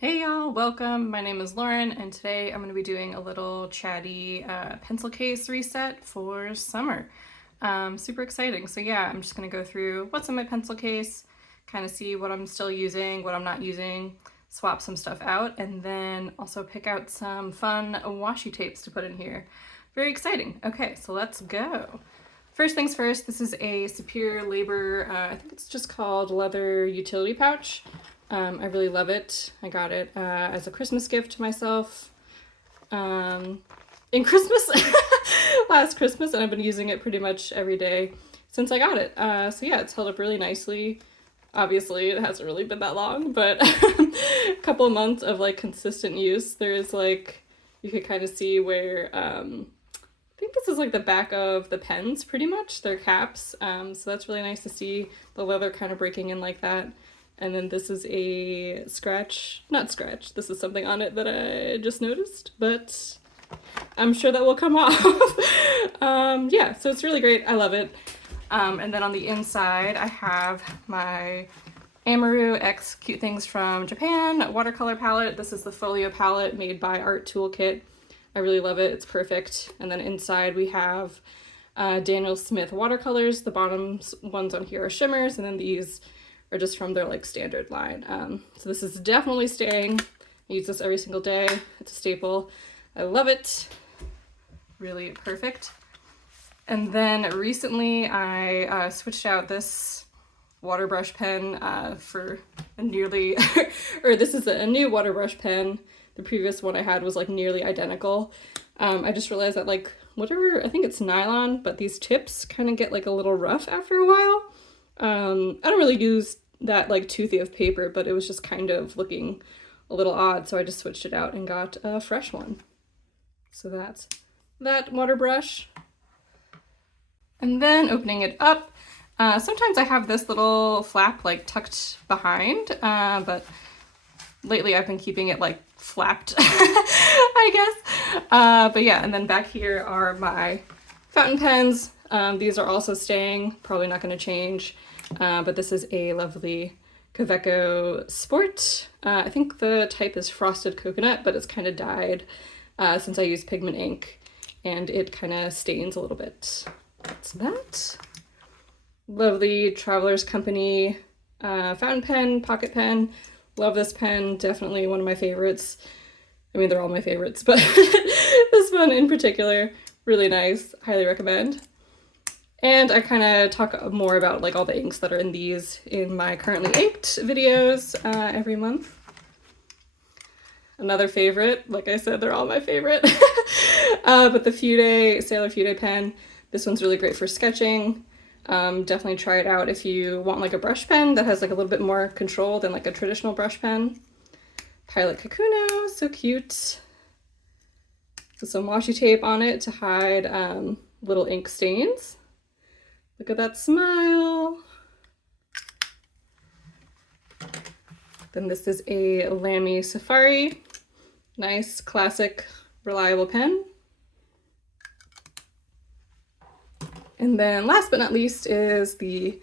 Hey y'all, welcome. My name is Lauren and today I'm going to be doing a little chatty pencil case reset for summer. Super exciting. So yeah, I'm just going to go through what's in my pencil case, kind of see what I'm still using, what I'm not using, swap some stuff out, and then also pick out some fun washi tapes to put in here. Very exciting. Okay, so let's go. First things first, this is a Superior Labor, I think it's just called leather utility pouch. I really love it. I got it as a Christmas gift to myself in Christmas, last Christmas, and I've been using it pretty much every day since I got it. So yeah, it's held up really nicely. Obviously, it hasn't really been that long, but a couple of months of like consistent use. There's like, you could kind of see where, I think this is like the back of the pens pretty much, their caps. So that's really nice to see the leather kind of breaking in like that. And then this is a not scratch, this is something on it that I just noticed, but I'm sure that will come off. Yeah, so it's really great, I love it. And then on the inside, I have my Amaru X Cute Things from Japan watercolor palette. This is the folio palette made by Art Toolkit. I really love it, it's perfect. And then inside we have Daniel Smith watercolors. The bottom ones on here are shimmers, and then these are just from their like standard line. So this is definitely staying. I use this every single day. It's a staple. I love it. Really perfect. And then recently I switched out this water brush pen for a nearly, or this is a new water brush pen. The previous one I had was like nearly identical. I just realized that like whatever, I think it's nylon, but these tips kind of get like a little rough after a while. I don't really use that like toothy of paper, but it was just kind of looking a little odd, so I just switched it out and got a fresh one. So that's that water brush. And then opening it up, sometimes I have this little flap like tucked behind, but lately I've been keeping it like flapped, I guess. But yeah, and then back here are my fountain pens. These are also staying, probably not going to change. But this is a lovely Kaweco Sport. I think the type is Frosted Coconut, but it's kind of dyed since I use pigment ink, and it kind of stains a little bit. That's that. Lovely Traveler's Company fountain pen, pocket pen. Love this pen, definitely one of my favorites. I mean, they're all my favorites, but this one in particular, really nice, highly recommend. And I kind of talk more about like all the inks that are in these in my currently inked videos every month. Another favorite, like I said, they're all my favorite. But the Sailor Fude pen, this one's really great for sketching. Definitely try it out if you want like a brush pen that has like a little bit more control than like a traditional brush pen. Pilot Kokuyo, so cute. With some washi tape on it to hide little ink stains. Look at that smile. Then this is a Lamy Safari. Nice, classic, reliable pen. And then last but not least is the,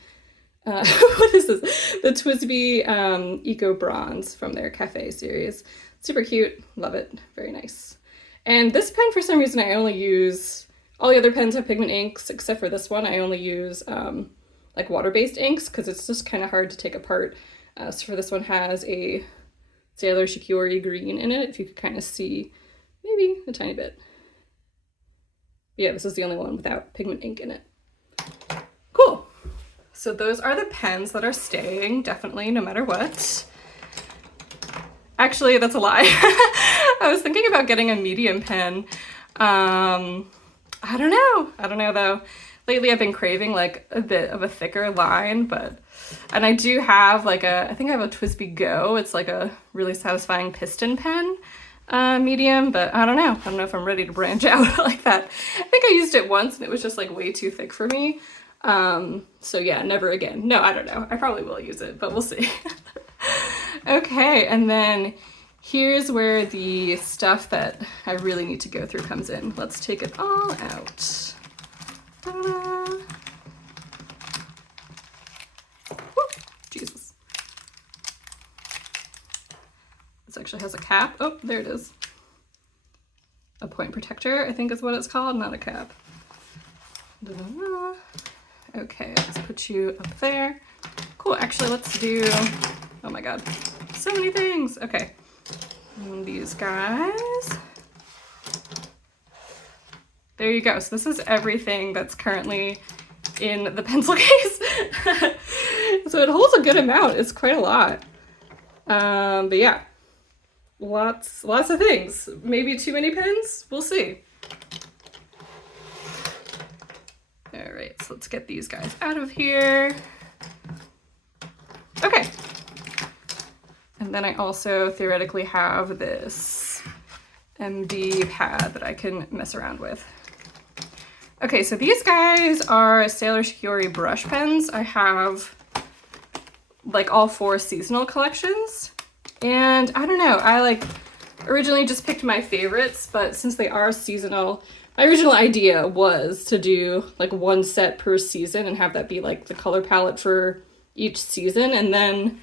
what is this? The TWSBI Eco Bronze from their Cafe series. Super cute, love it, very nice. And this pen, for some reason, I only use, all the other pens have pigment inks, except for this one. I only use like water-based inks because it's just kind of hard to take apart. So for this one has a Sailor Shikiori green in it, if you could kind of see maybe a tiny bit. But yeah, this is the only one without pigment ink in it. Cool. So those are the pens that are staying, definitely, no matter what. Actually, that's a lie. I was thinking about getting a medium pen. I don't know though. Lately I've been craving like a bit of a thicker line, and I do have like I think I have a TWSBI Go. It's like a really satisfying piston pen, medium, but I don't know if I'm ready to branch out like that. I think I used it once and it was just like way too thick for me. So yeah, never again. No, I don't know. I probably will use it, but we'll see. Okay, and then here's where the stuff that I really need to go through comes in. Let's take it all out. Ta-da! Woo, Jesus. This actually has a cap. Oh, there it is. A point protector, I think is what it's called, not a cap. Okay, let's put you up there. Cool, actually let's do, oh my god, so many things. Okay, and these guys. There you go. So this is everything that's currently in the pencil case. So it holds a good amount. It's quite a lot. But yeah, lots of things. Maybe too many pens? We'll see. All right, so let's get these guys out of here. Okay. And then I also theoretically have this MD pad that I can mess around with. Okay, so these guys are Sailor Shikiori brush pens. I have like all 4 seasonal collections. And I don't know, I like originally just picked my favorites, but since they are seasonal, my original idea was to do like 1 set per season and have that be like the color palette for each season. And then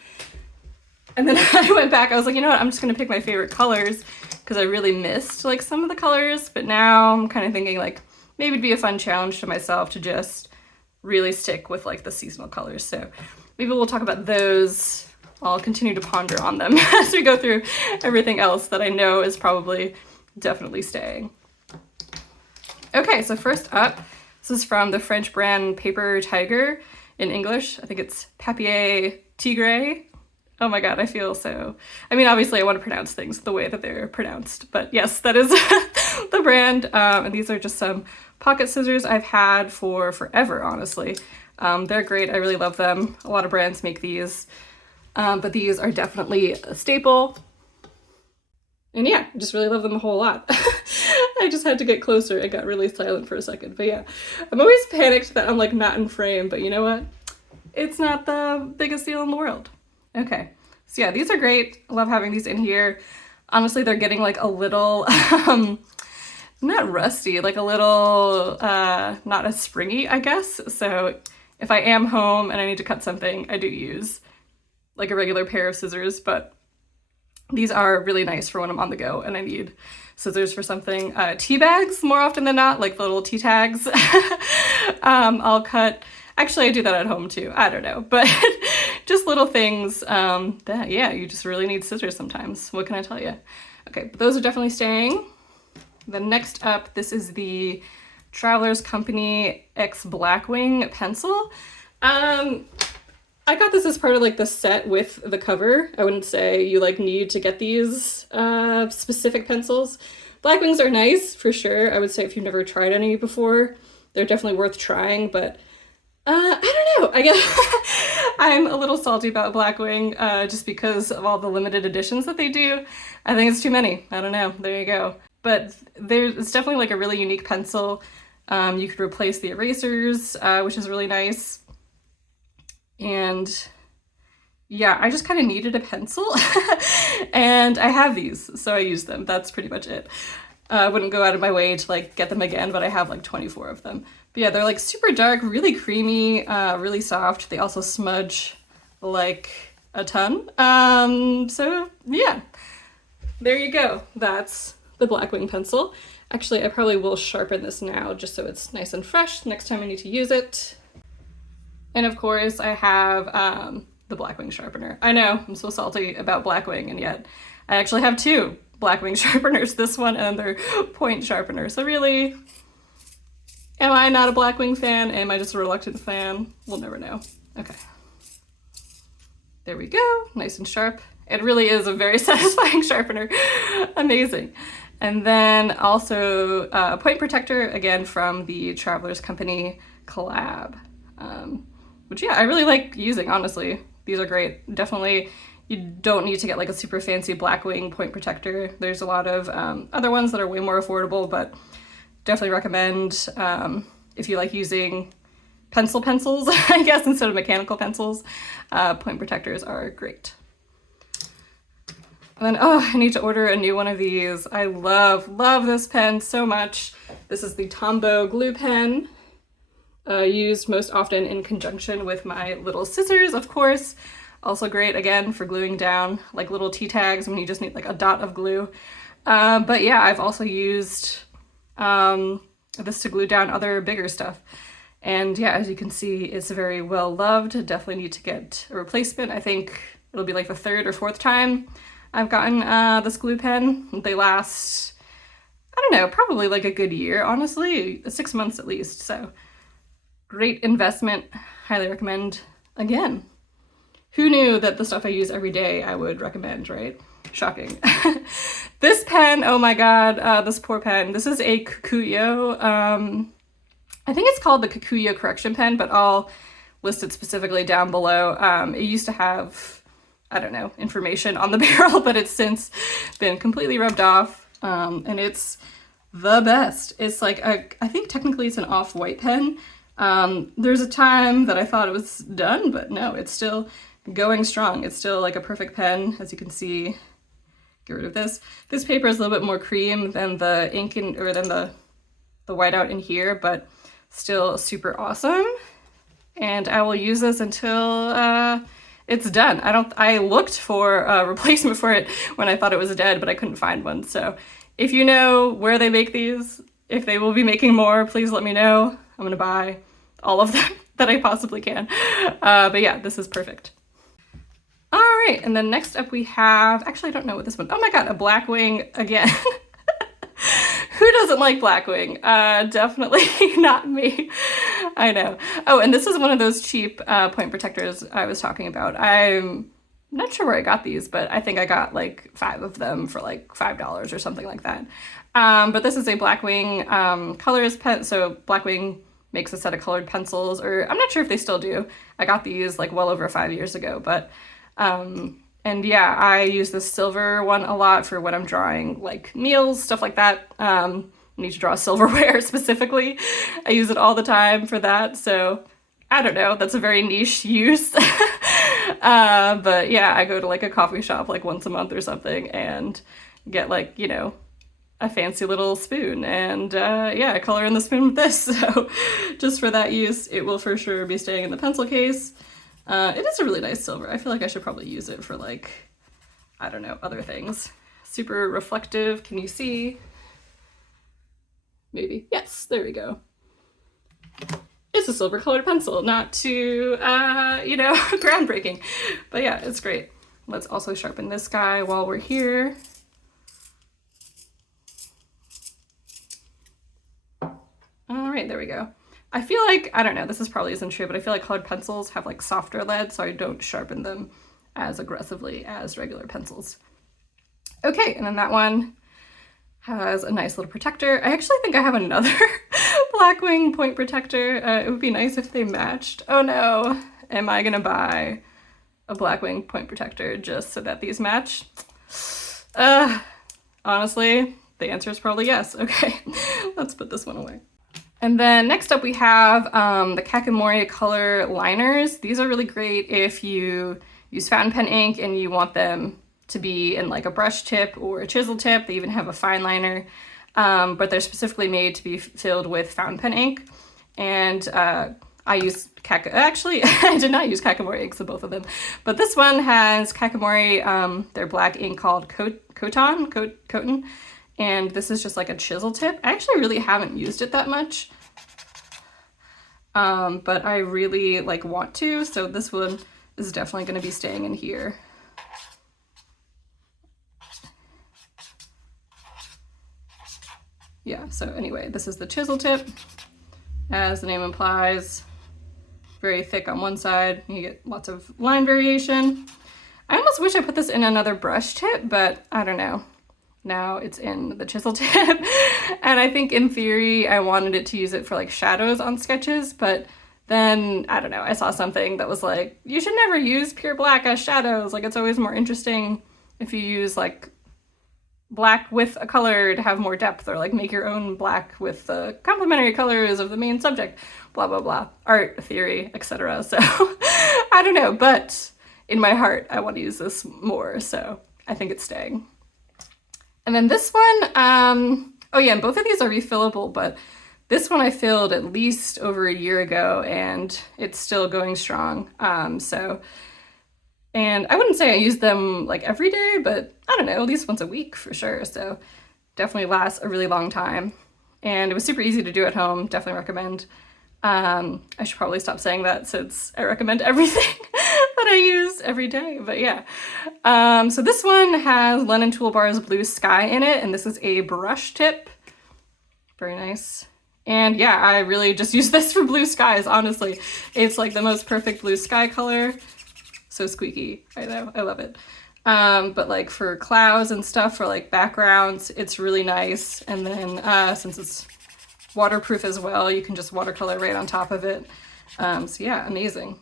I went back, I was like, you know what, I'm just gonna pick my favorite colors because I really missed like some of the colors, but now I'm kind of thinking like maybe it'd be a fun challenge to myself to just really stick with like the seasonal colors. So maybe we'll talk about those. I'll continue to ponder on them as we go through everything else that I know is probably definitely staying. Okay, so first up, this is from the French brand Paper Tiger. In English, I think it's Papier Tigre. Oh my god, I feel so... I mean, obviously I want to pronounce things the way that they're pronounced, but yes, that is the brand. And these are just some pocket scissors I've had for forever, honestly. They're great, I really love them. A lot of brands make these, but these are definitely a staple. And yeah, I just really love them a whole lot. I just had to get closer. It got really silent for a second, but yeah. I'm always panicked that I'm like not in frame, but you know what? It's not the biggest deal in the world. Okay, so yeah, these are great. I love having these in here. Honestly, they're getting like a little, not rusty, like a little, not as springy, I guess. So if I am home and I need to cut something, I do use like a regular pair of scissors, but these are really nice for when I'm on the go and I need scissors for something. Tea bags, more often than not, like the little tea tags. I'll cut, actually I do that at home too, I don't know, but just little things that, yeah, you just really need scissors sometimes. What can I tell you? Okay, but those are definitely staying. Then next up, this is the Traveler's Company X Blackwing pencil. I got this as part of like the set with the cover. I wouldn't say you like need to get these specific pencils. Blackwings are nice for sure. I would say if you've never tried any before, they're definitely worth trying, but I don't know. I guess I'm a little salty about Blackwing just because of all the limited editions that they do. I think it's too many. I don't know. There you go. But it's definitely like a really unique pencil. You could replace the erasers, which is really nice. And yeah, I just kind of needed a pencil and I have these, so I use them. That's pretty much it. I wouldn't go out of my way to like get them again, but I have like 24 of them. But yeah, they're like super dark, really creamy, really soft. They also smudge like a ton. So yeah, there you go. That's the Blackwing pencil. Actually, I probably will sharpen this now just so it's nice and fresh next time I need to use it. And of course I have the Blackwing sharpener. I know, I'm so salty about Blackwing, and yet I actually have 2 Blackwing sharpeners, this one and their point sharpener. So really, am I not a Blackwing fan? Am I just a reluctant fan? We'll never know. Okay. There we go, nice and sharp. It really is a very satisfying sharpener. Amazing. And then also a point protector, again from the Traveler's Company collab. Which yeah, I really like using, honestly. These are great. Definitely, you don't need to get like a super fancy Blackwing point protector. There's a lot of other ones that are way more affordable, but definitely recommend if you like using pencils, I guess, instead of mechanical pencils, point protectors are great. And then, oh, I need to order a new one of these. I love this pen so much. This is the Tombow glue pen. Used most often in conjunction with my little scissors, of course. Also great, again, for gluing down like little tea tags when you just need like a dot of glue. But yeah, I've also used this to glue down other bigger stuff. And yeah, as you can see, it's very well loved. Definitely need to get a replacement. I think it'll be like the 3rd or 4th time I've gotten this glue pen. They last, I don't know, probably like a good year, honestly, 6 months at least. So great investment, highly recommend again. Who knew that the stuff I use every day I would recommend, right? Shocking. This pen, oh my god, this poor pen. This is a Kokuyo. I think it's called the Kokuyo correction pen, but I'll list it specifically down below. It used to have, I don't know, information on the barrel, but it's since been completely rubbed off, and it's the best. It's like, I think technically it's an off-white pen. There's a time that I thought it was done, but no, it's still going strong. It's still like a perfect pen, as you can see. Get rid of this. This paper is a little bit more cream than the ink in, or than the whiteout in here, but still super awesome. And I will use this until it's done. I looked for a replacement for it when I thought it was dead, but I couldn't find one. So if you know where they make these, if they will be making more, please let me know. I'm gonna buy all of them that I possibly can. But yeah, this is perfect. All right, and then next up we have, actually I don't know what this one, oh my god, a Blackwing again. Who doesn't like Blackwing? Definitely not me. I know. Oh, and this is one of those cheap point protectors I was talking about. I'm not sure where I got these, but I think I got like 5 of them for like $5 or something like that. But this is a Blackwing colors pen. So Blackwing makes a set of colored pencils, or I'm not sure if they still do. I got these like well over 5 years ago, but and yeah, I use this silver one a lot for when I'm drawing like meals, stuff like that. I need to draw silverware specifically. I use it all the time for that. So I don't know, that's a very niche use. But yeah, I go to like a coffee shop like once a month or something and get like, you know, a fancy little spoon, and yeah, I color in the spoon with this. So just for that use, it will for sure be staying in the pencil case. It is a really nice silver. I feel like I should probably use it for like, I don't know, other things. Super reflective. Can you see? Maybe. Yes, there we go. It's a silver colored pencil, not too, you know, groundbreaking. But yeah, it's great. Let's also sharpen this guy while we're here. All right, there we go. I feel like, I don't know, this probably isn't true, but I feel like colored pencils have like softer lead, so I don't sharpen them as aggressively as regular pencils. Okay, and then that one has a nice little protector. I actually think I have another Blackwing point protector. It would be nice if they matched. Oh no, am I gonna buy a Blackwing point protector just so that these match? Honestly, the answer is probably yes. Okay, let's put this one away. And then next up we have the Kakimori color liners. These are really great if you use fountain pen ink and you want them to be in like a brush tip or a chisel tip. They even have a fine liner, but they're specifically made to be filled with fountain pen ink. And I use actually, I did not use Kakimori inks in both of them, but this one has Kakimori, their black ink called Koten. And this is just like a chisel tip. I actually really haven't used it that much, but I really like want to. So this one is definitely going to be staying in here. Yeah, so anyway, this is the chisel tip. As the name implies, very thick on one side. You get lots of line variation. I almost wish I put this in another brush tip, but I don't know. Now it's in the chisel tip. And I think in theory I wanted it to use it for like shadows on sketches, but then I don't know, I saw something that was like, you should never use pure black as shadows. Like it's always more interesting if you use like black with a color to have more depth, or like make your own black with the complementary colors of the main subject, blah, blah, blah, art, theory, etc. So I don't know, but in my heart, I want to use this more. So I think it's staying. And then this one, oh yeah, and both of these are refillable, but this one I filled at least over a year ago and it's still going strong. So And I wouldn't say I use them like every day, but I don't know, at least once a week for sure. So definitely lasts a really long time. And it was super easy to do at home. Definitely recommend. I should probably stop saying that since I recommend everything that I use every day, but yeah. So this one has Lennon Toolbar's Blue Sky in it, and this is a brush tip. Very nice. And yeah, I really just use this for blue skies, honestly. It's like the most perfect blue sky color. So squeaky, I know, I love it. But like for clouds and stuff, for like backgrounds, it's really nice. And then since it's waterproof as well, you can just watercolor right on top of it. So yeah, amazing.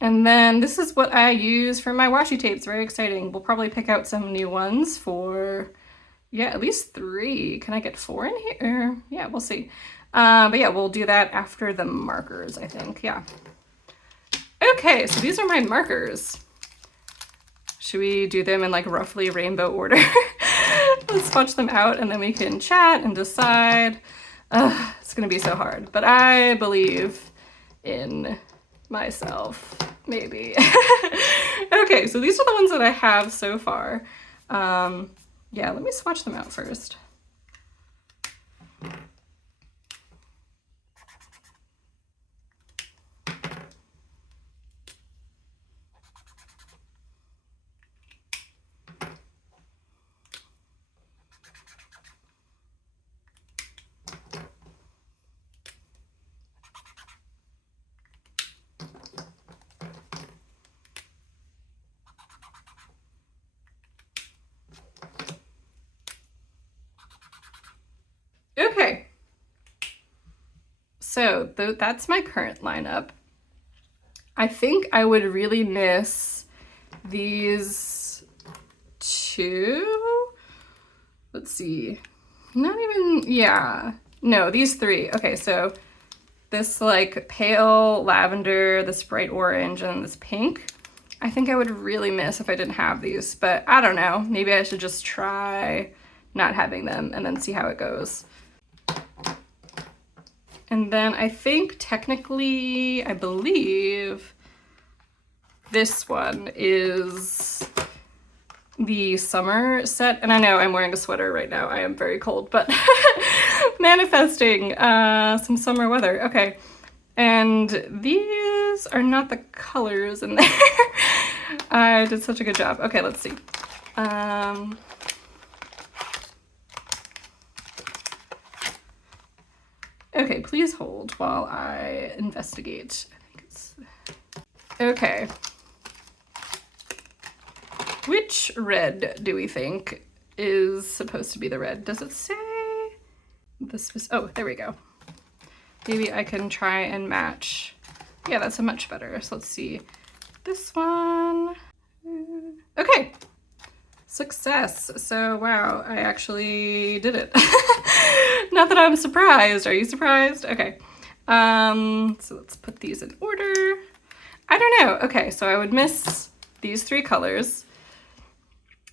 And then this is what I use for my washi tapes. Very exciting. We'll probably pick out some new ones for, yeah, at least 3. Can I get 4 in here? Yeah, we'll see. But yeah, we'll do that after the markers, I think. Yeah. Okay, so these are my markers. Should we do them in like roughly rainbow order? Let's swatch them out and then we can chat and decide. It's gonna be so hard, but I believe in myself, maybe. Okay, so these are the ones that I have so far. Yeah, let me swatch them out first. Okay, so that's my current lineup. I think I would really miss these 2. Let's see, not even, yeah, no, these 3. Okay, so this like pale lavender, this bright orange, and this pink. I think I would really miss if I didn't have these, but I don't know. Maybe I should just try not having them and then see how it goes. And then I think technically, I believe this one is the summer set. And I know I'm wearing a sweater right now. I am very cold, but manifesting some summer weather. Okay. And these are not the colors in there. I did such a good job. Okay, let's see. Okay, please hold while I investigate. I think it's... Okay. Which red do we think is supposed to be the red? Does it say this? Oh, there we go. Maybe I can try and match. Yeah, that's a much better. So let's see. This one. Okay. Success. So wow, I actually did it. Not that I'm surprised. Are you surprised? Okay. So let's put these in order. I don't know. Okay, so I would miss these 3 colors.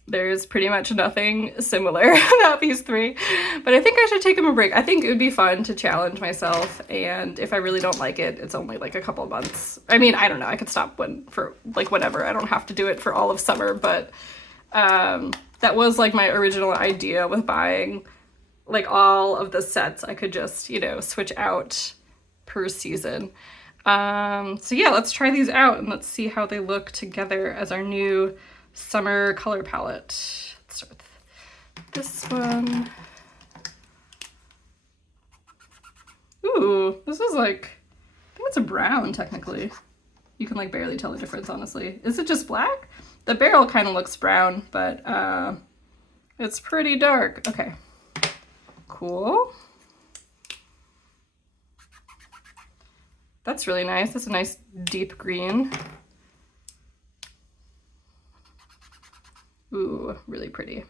There's pretty much nothing similar about these 3, but I think I should take them a break. I think it would be fun to challenge myself, and if I really don't like it, it's only like a couple months. I mean, I don't know, I could stop for like whenever. I don't have to do it for all of summer, but that was like my original idea with buying like all of the sets. I could just, you know, switch out per season. So yeah, let's try these out and let's see how they look together as our new summer color palette. Let's start with this one. Ooh, this is like, I think it's a brown technically. You can like barely tell the difference, honestly. Is it just black? The barrel kind of looks brown, but it's pretty dark. Okay, cool. That's really nice. That's a nice deep green. Ooh, really pretty.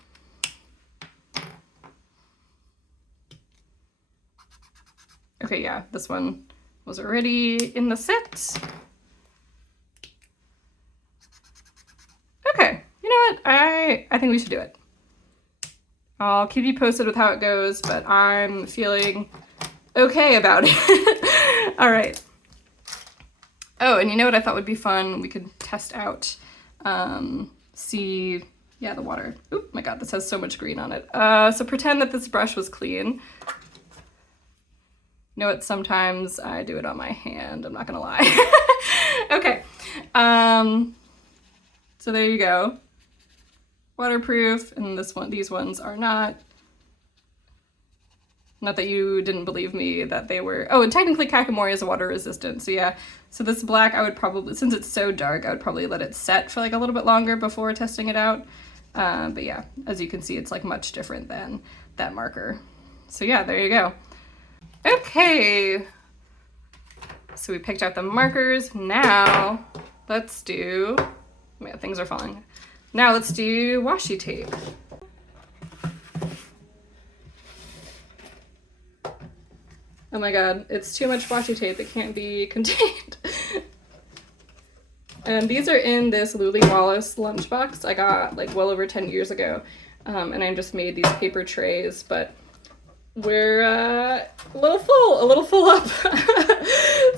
Okay, yeah, this one was already in the set. Okay, you know what? I think we should do it. I'll keep you posted with how it goes, but I'm feeling okay about it. All right. Oh, and you know what I thought would be fun? We could test out see, yeah, the water. Oh my god, this has so much green on it. So pretend that this brush was clean. You know what, sometimes I do it on my hand, I'm not gonna lie. Okay, so there you go. Waterproof, and these ones are not. Not that you didn't believe me that they were. Oh, and technically Kakimori is water resistant, so yeah. So this black, I would probably, since it's so dark, I would probably let it set for like a little bit longer before testing it out. But yeah, as you can see, it's like much different than that marker. So yeah, there you go. Okay, so we picked out the markers. Now let's do, oh man, things are falling. Now let's do washi tape. Oh my god, it's too much washi tape, it can't be contained. And these are in this Luli Wallace lunchbox I got like well over 10 years ago. And I just made these paper trays, but we're a little full up.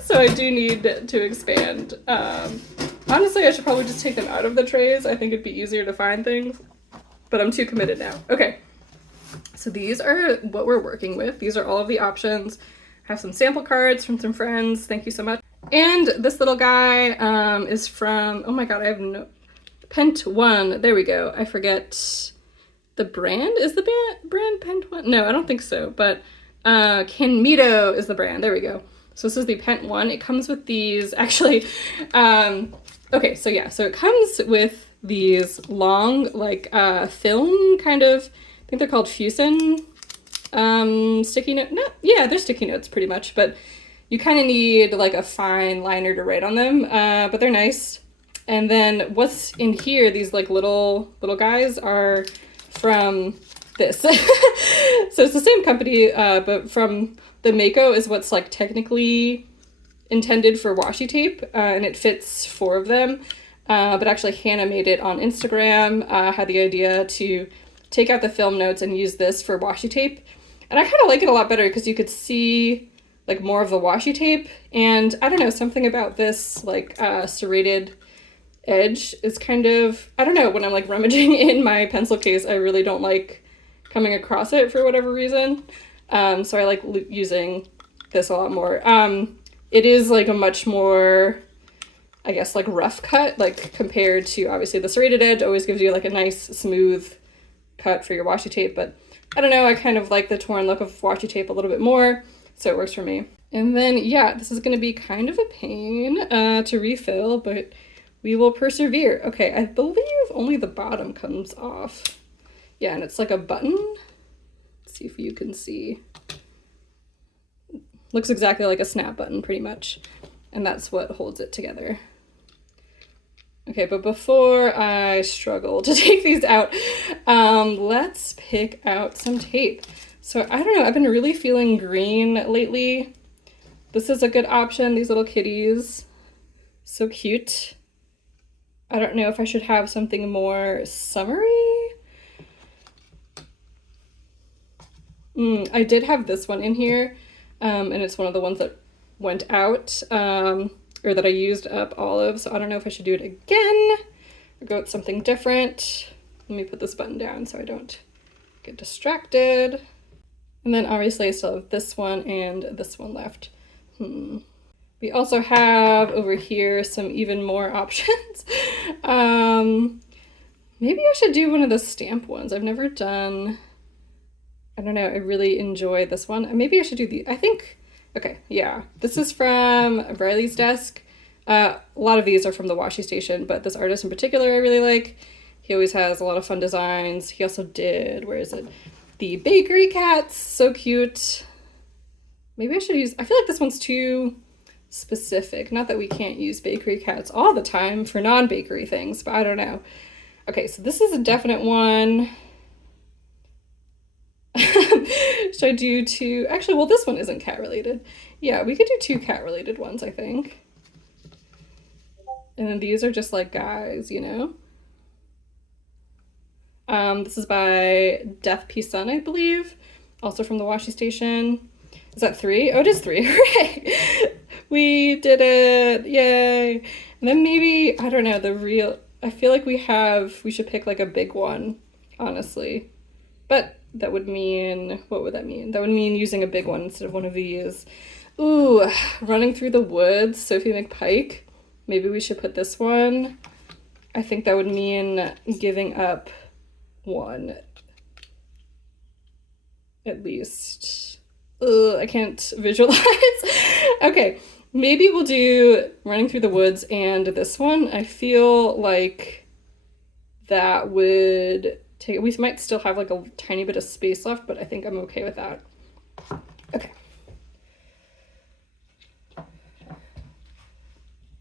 So I do need to expand. Honestly, I should probably just take them out of the trays. I think it'd be easier to find things, but I'm too committed now. Okay, so these are what we're working with. These are all of the options. I have some sample cards from some friends. Thank you so much. And this little guy is from, oh my god, I have no, Pent One. There we go. I forget the brand. Is the brand Pent One? No, I don't think so, but Canmito is the brand. There we go. So this is the Pent One. It comes with these, actually, okay, so yeah, so it comes with these long, like, film kind of, I think they're called Fusen sticky note. No, yeah, they're sticky notes pretty much, but you kind of need like a fine liner to write on them, but they're nice. And then what's in here, these like little guys are from this. So it's the same company, but from the Mako is what's like technically intended for washi tape, and it fits 4 of them. But actually Hannah made it on Instagram, had the idea to take out the film notes and use this for washi tape. And I kind of like it a lot better because you could see like more of the washi tape. And I don't know, something about this like serrated edge is kind of, I don't know, when I'm like rummaging in my pencil case, I really don't like coming across it for whatever reason. So I like using this a lot more. It is like a much more, I guess, like rough cut, like compared to obviously the serrated edge always gives you like a nice smooth cut for your washi tape, but I don't know, I kind of like the torn look of washi tape a little bit more, so it works for me. And then yeah, this is gonna be kind of a pain to refill, but we will persevere. Okay, I believe only the bottom comes off. Yeah, and it's like a button. Let's see if you can see. Looks exactly like a snap button pretty much, and that's what holds it together. Okay, but before I struggle to take these out, let's pick out some tape. So I don't know, I've been really feeling green lately. This is a good option, these little kitties. So cute. I don't know if I should have something more summery. I did have this one in here, and it's one of the ones that went out. Or that I used up all of, so I don't know if I should do it again or go with something different. Let me put this button down so I don't get distracted. And then obviously I still have this one and this one left. We also have over here some even more options. Maybe I should do one of the stamp ones. I've never done, I don't know, I really enjoy this one. Maybe I should do the, I think, okay, yeah. This is from Riley's Desk. A lot of these are from the Washi Station, but this artist in particular I really like. He always has a lot of fun designs. He also did, where is it? The bakery cats, so cute. Maybe I should use, I feel like this one's too specific. Not that we can't use bakery cats all the time for non-bakery things, but I don't know. Okay, so this is a definite one. Should I do 2? Actually, well, this one isn't cat related. Yeah, we could do 2 cat related ones, I think. And then these are just like guys, you know? This is by Death Peace Sun, I believe. Also from the Washi Station. Is that 3? Oh, it is 3. Hooray! We did it! Yay! And then maybe, I don't know, the real, I feel like we should pick like a big one, honestly. But that would mean, what would that mean? That would mean using a big one instead of one of these. Ooh, Running Through the Woods, Sophie McPike. Maybe we should put this one. I think that would mean giving up one. At least. Ugh, I can't visualize. Okay, maybe we'll do Running Through the Woods and this one. I feel like that would take, we might still have like a tiny bit of space left, but I think I'm okay with that. Okay.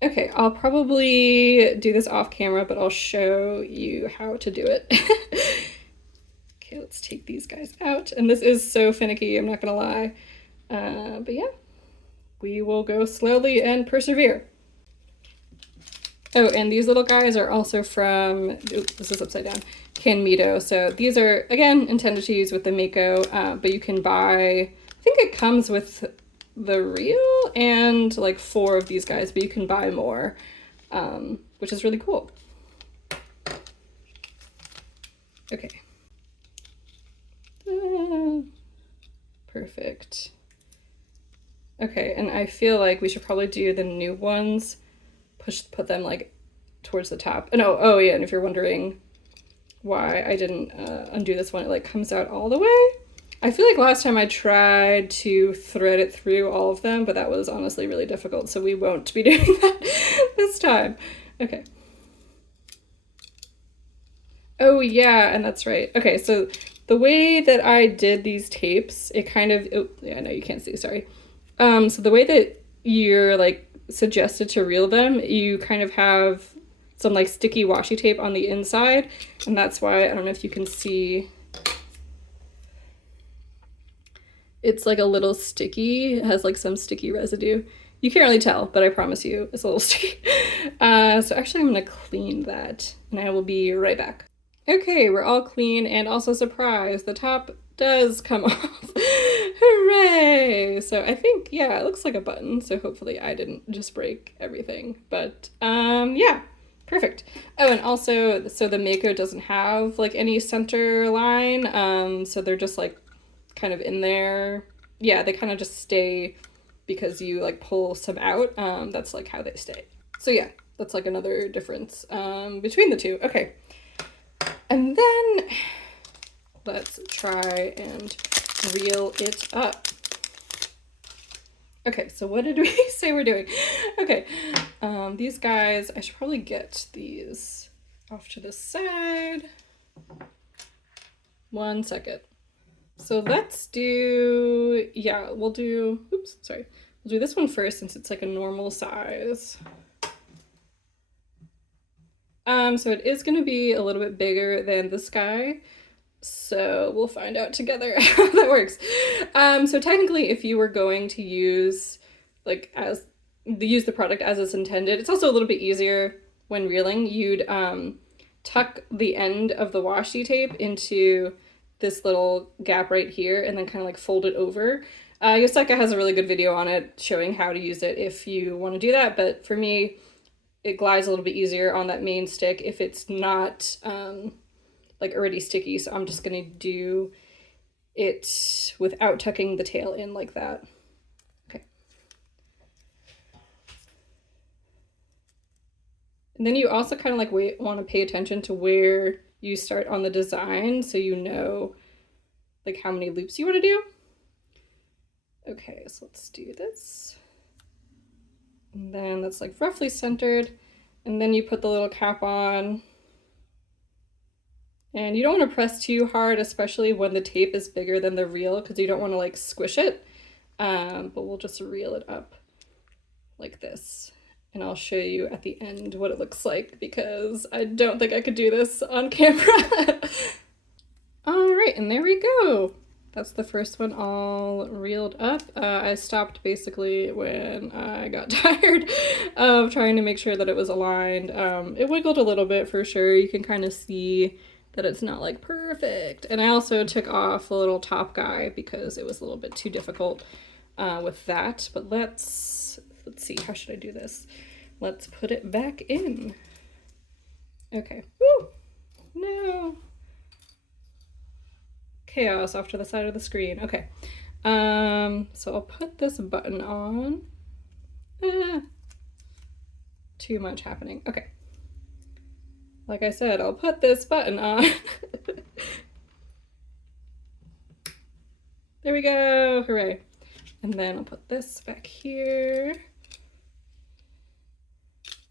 Okay, I'll probably do this off camera, but I'll show you how to do it. Okay, let's take these guys out. And this is so finicky, I'm not gonna lie. But yeah, we will go slowly and persevere. Oh, and these little guys are also from, oops, this is upside down, Canmido. So these are, again, intended to use with the Mako, but you can buy, I think it comes with the reel and like 4 of these guys, but you can buy more, which is really cool. Okay. Perfect. Okay, and I feel like we should probably do the new ones, put them like towards the top. And oh yeah, and if you're wondering why I didn't undo this one, it like comes out all the way. I feel like last time I tried to thread it through all of them, but that was honestly really difficult, so we won't be doing that this time. Okay. Oh yeah, and that's right. Okay, so the way that I did these tapes, it kind of, oh yeah, no, you can't see, sorry. So the way that you're like suggested to reel them, you kind of have some like sticky washi tape on the inside, and that's why, I don't know if you can see, it's like a little sticky. It has like some sticky residue. You can't really tell, but I promise you it's a little sticky. So actually I'm gonna clean that and I will be right back. Okay, we're all clean, and also surprise, the top does come off. Hooray! So I think, yeah, it looks like a button, so hopefully I didn't just break everything. But yeah, perfect. Oh, and also, so the Mako doesn't have like any center line, so they're just like kind of in there. Yeah, they kind of just stay because you like pull some out. That's like how they stay. So yeah, that's like another difference between the two. Okay. And then let's try and reel it up. Okay, so what did we say we're doing? Okay, these guys, I should probably get these off to the side. 1 second. So let's do, yeah, we'll do this one first since it's like a normal size. So it is going to be a little bit bigger than this guy, so we'll find out together how that works. So technically, if you were going to use the product as it's intended, it's also a little bit easier when reeling. You'd tuck the end of the washi tape into this little gap right here and then kind of like fold it over. Yoseka has a really good video on it showing how to use it if you want to do that, but for me, it glides a little bit easier on that main stick if it's not like already sticky. So I'm just gonna do it without tucking the tail in like that. Okay. And then you also kind of like want to pay attention to where you start on the design so you know like how many loops you want to do. Okay, so let's do this. And then that's like roughly centered. And then you put the little cap on. And you don't want to press too hard, especially when the tape is bigger than the reel, because you don't want to like squish it. But we'll just reel it up like this. And I'll show you at the end what it looks like, because I don't think I could do this on camera. All right, and there we go. That's the first one all reeled up. I stopped basically when I got tired of trying to make sure that it was aligned. It wiggled a little bit for sure. You can kind of see that it's not like perfect. And I also took off the little top guy because it was a little bit too difficult with that. But let's see, how should I do this? Let's put it back in. Okay. Woo! No. Chaos off to the side of the screen. Okay. So I'll put this button on. Too much happening. Okay. Like I said, I'll put this button on. There we go. Hooray. And then I'll put this back here.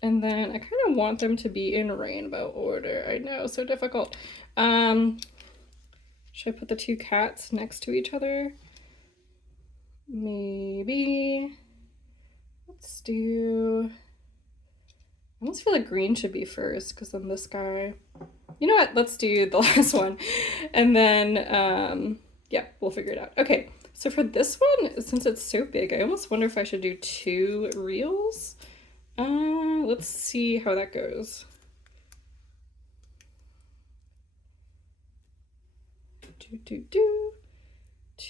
And then I kind of want them to be in rainbow order. I know, so difficult. Should I put the two cats next to each other? Maybe. Let's do... I almost feel like green should be first, because then this guy... You know what? Let's do the last one. And then, yeah, we'll figure it out. Okay, so for this one, since it's so big, I almost wonder if I should do 2 reels. Let's see how that goes.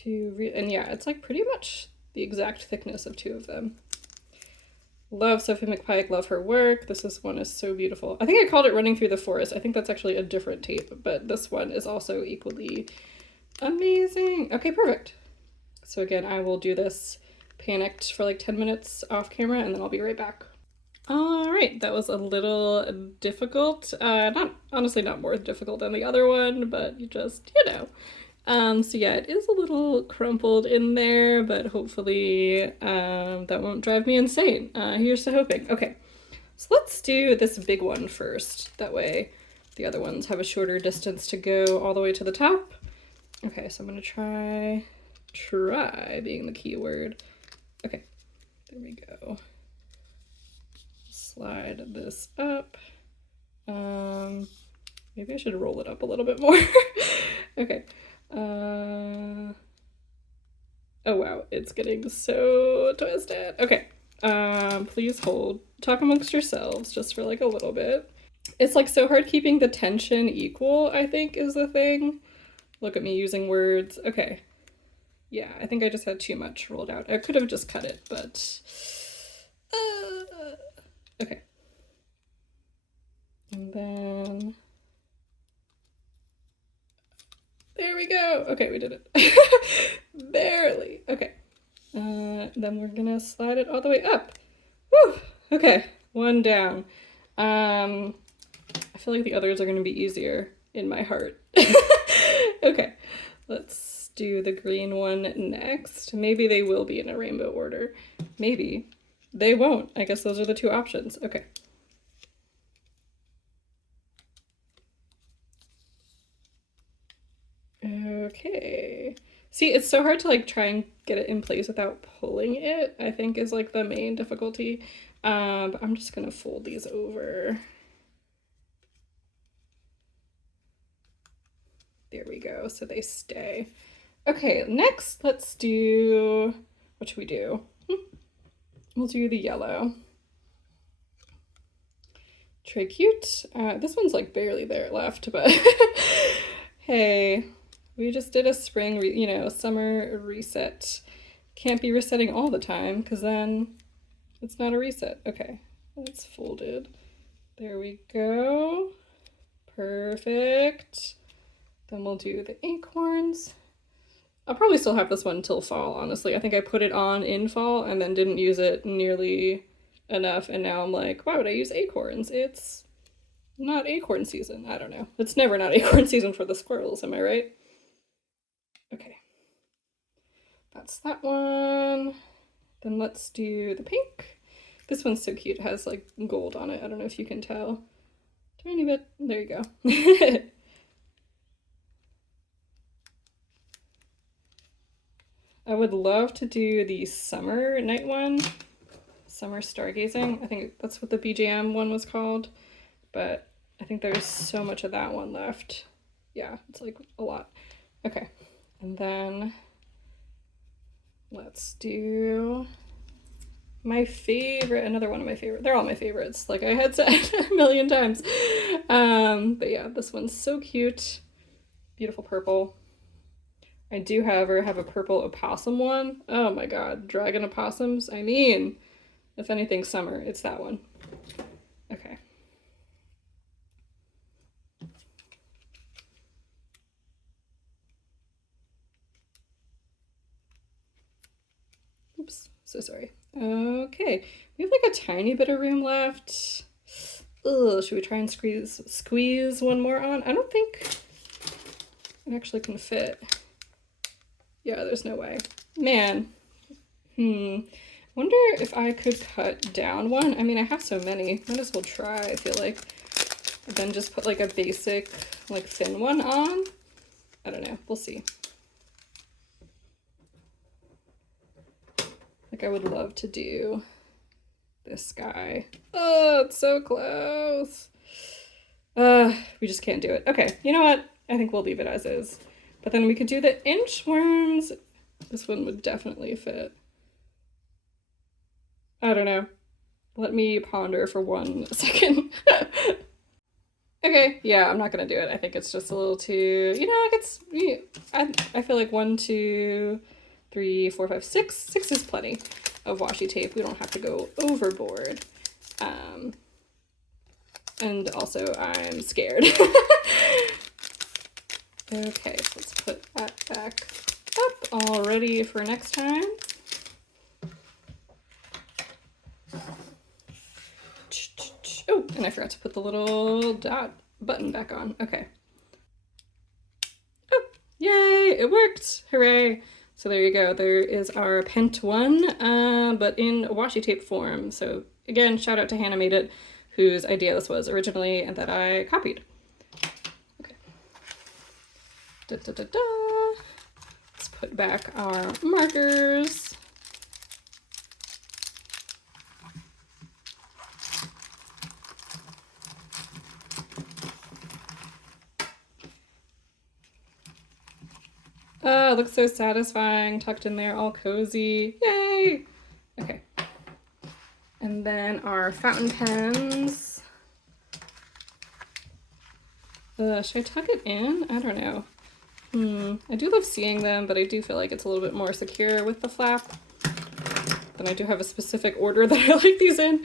And yeah, it's like pretty much the exact thickness of 2 of them. Love Sophie McPike, love her work. This one is so beautiful. I think I called it Running Through the Forest. I think that's actually a different tape, but this one is also equally amazing. Okay, perfect. So again, I will do this panicked for like 10 minutes off camera, and then I'll be right back. All right, that was a little difficult. Honestly not more difficult than the other one, but you know. So yeah, it is a little crumpled in there, but hopefully that won't drive me insane. Here's to hoping. Okay, so let's do this big one first. That way the other ones have a shorter distance to go all the way to the top. Okay, so I'm gonna try being the key word. Okay, there we go. Slide this up. Maybe I should roll it up a little bit more. Okay. Oh wow, it's getting so twisted. Okay. Please hold. Talk amongst yourselves just for like a little bit. It's like so hard keeping the tension equal, I think, is the thing. Look at me using words. Okay. Yeah, I think I just had too much rolled out. I could have just cut it, but okay. And then there we go. Okay, we did it. Barely. Okay. Then we're gonna slide it all the way up. Woo! Okay, one down. I feel like the others are gonna be easier in my heart. Okay, let's do the green one next. Maybe they will be in a rainbow order. Maybe they won't. I guess those are the 2 options. Okay. Okay. See, it's so hard to like try and get it in place without pulling it, I think is like the main difficulty. But I'm just gonna fold these over. There we go, so they stay. Okay, next let's do, what should we do? We'll do the yellow. Très cute. This one's like barely there left, but hey, we just did a spring, summer reset. Can't be resetting all the time because then it's not a reset. Okay, that's folded. There we go. Perfect. Then we'll do the acorns. I'll probably still have this one until fall, honestly. I think I put it on in fall and then didn't use it nearly enough, and now I'm like, why would I use acorns? It's not acorn season. I don't know. It's never not acorn season for the squirrels, am I right? Okay. That's that one. Then let's do the pink. This one's so cute. It has like gold on it. I don't know if you can tell. Tiny bit. There you go. I would love to do the summer night one. Summer stargazing. I think that's what the BJM one was called. But I think there's so much of that one left. Yeah, it's like a lot. Okay. And then let's do my favorite, another one of my favorite. They're all my favorites, like I had said a million times. But yeah, this one's so cute. Beautiful purple. I do, however, have a purple opossum one. Oh my god, dragon opossums. I mean, if anything summer, it's that one. Okay. Oops, so sorry. Okay, we have like a tiny bit of room left. Ugh, should we try and squeeze one more on? I don't think it actually can fit. Yeah, there's no way. Man. Wonder if I could cut down one. I mean, I have so many. Might as well try, I feel like. And then just put like a basic, like thin one on. I don't know. We'll see. Like I would love to do this guy. Oh, it's so close. We just can't do it. Okay, you know what? I think we'll leave it as is. But then we could do the inchworms. This one would definitely fit. I don't know. Let me ponder for 1 second. Okay, yeah, I'm not gonna do it. I think it's just a little too, you know, I feel like 1, 2, 3, 4, 5, 6. 6 is plenty of washi tape. We don't have to go overboard. And also I'm scared. Okay, so let's put that back up, all ready for next time. Oh, and I forgot to put the little dot button back on. Okay. Oh, yay, it worked. Hooray. So there you go. There is our Pent one, but in washi tape form. So again, shout out to Hannah Made It, whose idea this was originally and that I copied. Okay. Da, da, da, da. Let's put back our markers. Oh, it looks so satisfying, tucked in there, all cozy. Yay! Okay. And then our fountain pens. Should I tuck it in? I don't know. I do love seeing them, but I do feel like it's a little bit more secure with the flap. Then I do have a specific order that I like these in.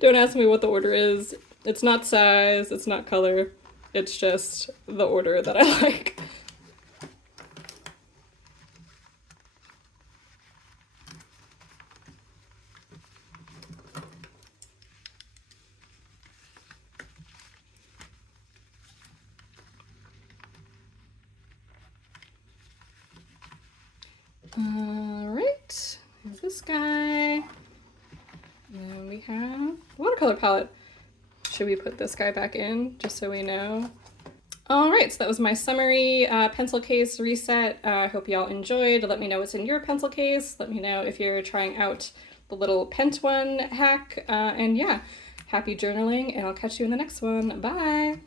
Don't ask me what the order is. It's not size, it's not color. It's just the order that I like. Alright, here's this guy. And we have watercolor palette. Should we put this guy back in just so we know? Alright, so that was my summary pencil case reset. I hope y'all enjoyed. Let me know what's in your pencil case. Let me know if you're trying out the little Pent one hack. And yeah, happy journaling, and I'll catch you in the next one. Bye!